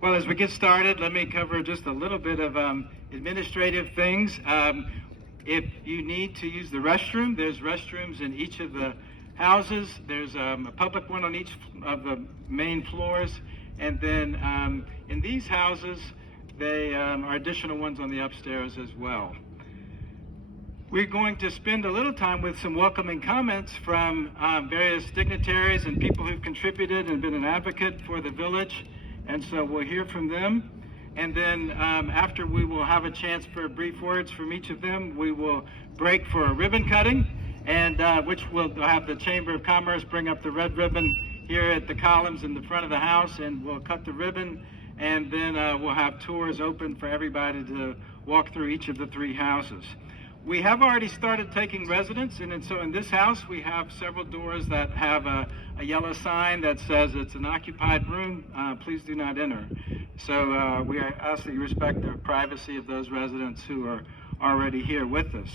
Well, as we get started, let me cover just a little bit of administrative things. If you need to use the restroom, there's restrooms in each of the houses. There's a public one on each of the main floors. And then in these houses, they are additional ones on the upstairs as well. We're going to spend a little time with some welcoming comments from various dignitaries and people who've contributed and been an advocate for the village. And so we'll hear from them. And then after we will have a chance for brief words from each of them, we will break for a ribbon cutting, and which will have the Chamber of Commerce bring up the red ribbon here at the columns in the front of the house, and we'll cut the ribbon, and then we'll have tours open for everybody to walk through each of the three houses. We have already started taking residents, and so in this house we have several doors that have a yellow sign that says it's an occupied room, please do not enter. So we ask that you respect the privacy of those residents who are already here with us.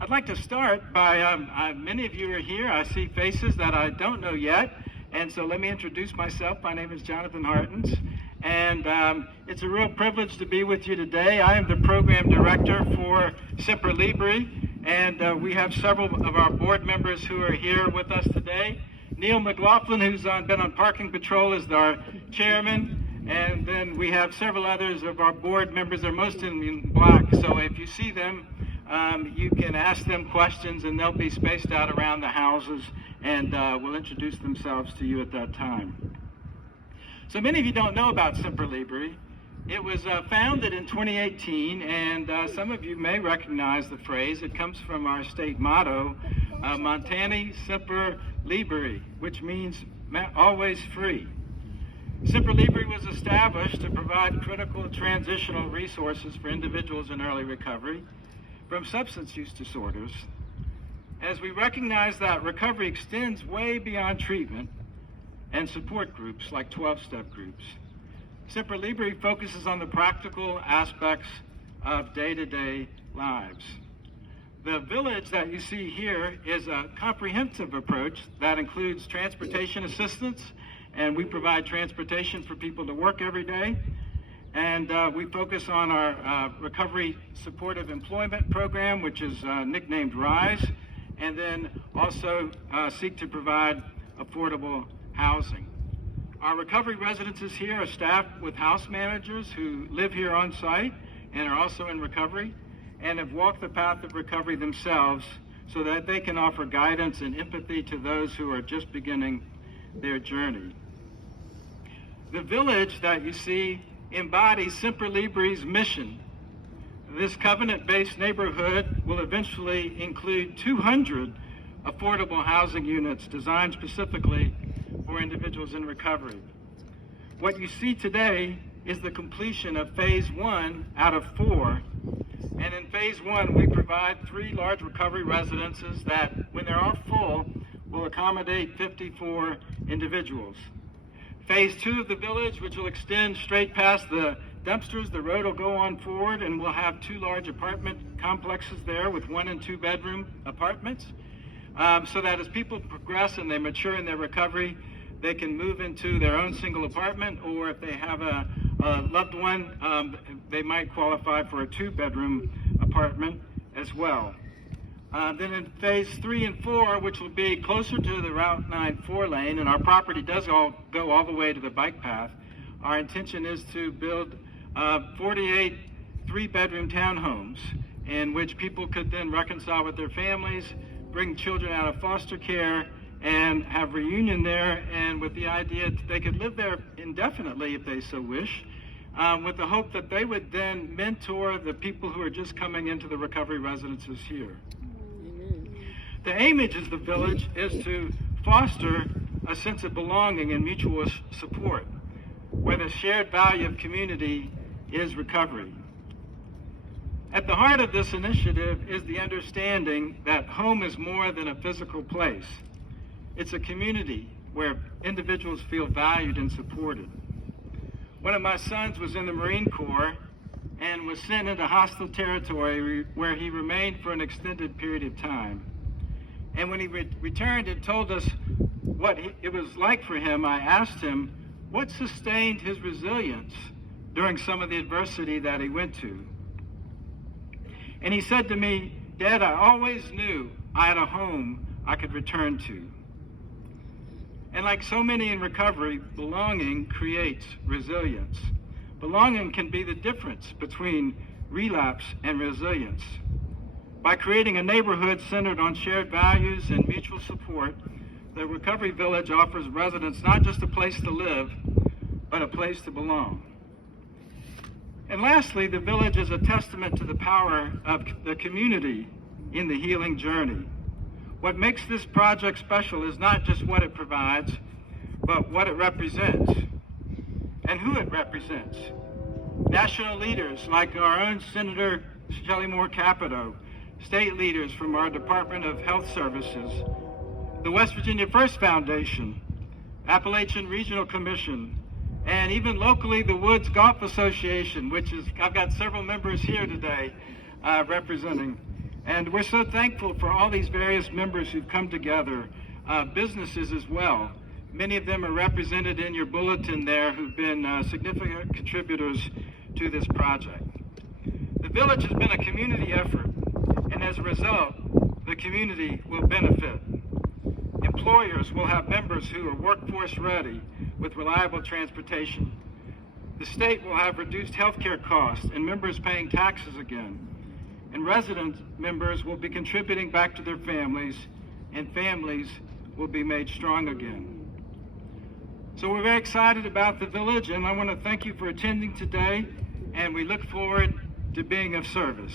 I'd like to start by, many of you are here, I see faces that I don't know yet, and so let me introduce myself. My name is Jonathan Hartien. And it's a real privilege to be with you today. I am the program director for Semper Libri, and we have several of our board members who are here with us today. Neil McLaughlin, who's been on parking patrol, is our chairman, and then we have several others of our board members. They're most in black, so if you see them, you can ask them questions, and they'll be spaced out around the houses, and will introduce themselves to you at that time. So many of you don't know about Semper Libri. It was founded in 2018, and some of you may recognize the phrase. It comes from our state motto, Montani Semper Libri, which means always free. Semper Libri was established to provide critical transitional resources for individuals in early recovery from substance use disorders. As we recognize that recovery extends way beyond treatment and support groups like 12-step groups, Semper Libri focuses on the practical aspects of day-to-day lives. The village that you see here is a comprehensive approach that includes transportation assistance, and we provide transportation for people to work every day. And we focus on our recovery supportive employment program, which is nicknamed RISE, and then also seek to provide affordable housing. Our recovery residences here are staffed with house managers who live here on site and are also in recovery and have walked the path of recovery themselves so that they can offer guidance and empathy to those who are just beginning their journey. The village that you see embodies Semper Libri's mission. This covenant-based neighborhood will eventually include 200 affordable housing units designed specifically for individuals in recovery. What you see today is the completion of phase 1 out of 4. And in phase 1, we provide 3 large recovery residences that, when they're all full, will accommodate 54 individuals. Phase 2 of the village, which will extend straight past the dumpsters, the road will go on forward, and we'll have 2 large apartment complexes there with 1 and 2 bedroom apartments. So that as people progress and they mature in their recovery, they can move into their own single apartment, or if they have a loved one, they might qualify for a 2-bedroom apartment as well. Then in phase 3 and 4, which will be closer to the Route 9 4-lane, and our property does go all the way to the bike path, our intention is to build 48 3-bedroom townhomes in which people could then reconcile with their families, bring children out of foster care, and have reunion there, and with the idea that they could live there indefinitely if they so wish, with the hope that they would then mentor the people who are just coming into the recovery residences here. The aim of the village is to foster a sense of belonging and mutual support, where the shared value of community is recovery. At the heart of this initiative is the understanding that home is more than a physical place. It's a community where individuals feel valued and supported. One of my sons was in the Marine Corps and was sent into hostile territory where he remained for an extended period of time. And when he returned and told us what it was like for him, I asked him, what sustained his resilience during some of the adversity that he went to. And he said to me, "Dad, I always knew I had a home I could return to." And like so many in recovery, belonging creates resilience. Belonging can be the difference between relapse and resilience. By creating a neighborhood centered on shared values and mutual support, the Recovery Village offers residents not just a place to live, but a place to belong. And lastly, the village is a testament to the power of the community in the healing journey. What makes this project special is not just what it provides, but what it represents and who it represents. National leaders like our own Senator Shelley Moore Capito, state leaders from our Department of Health Services, the West Virginia First Foundation, Appalachian Regional Commission, and even locally the Woods Golf Association, which is, I've got several members here today representing. And we're so thankful for all these various members who've come together, businesses as well. Many of them are represented in your bulletin there who've been significant contributors to this project. The village has been a community effort, and as a result, the community will benefit. Employers will have members who are workforce ready with reliable transportation. The state will have reduced healthcare costs and members paying taxes again. And resident members will be contributing back to their families, and families will be made strong again. So we're very excited about the village, and I want to thank you for attending today, and we look forward to being of service.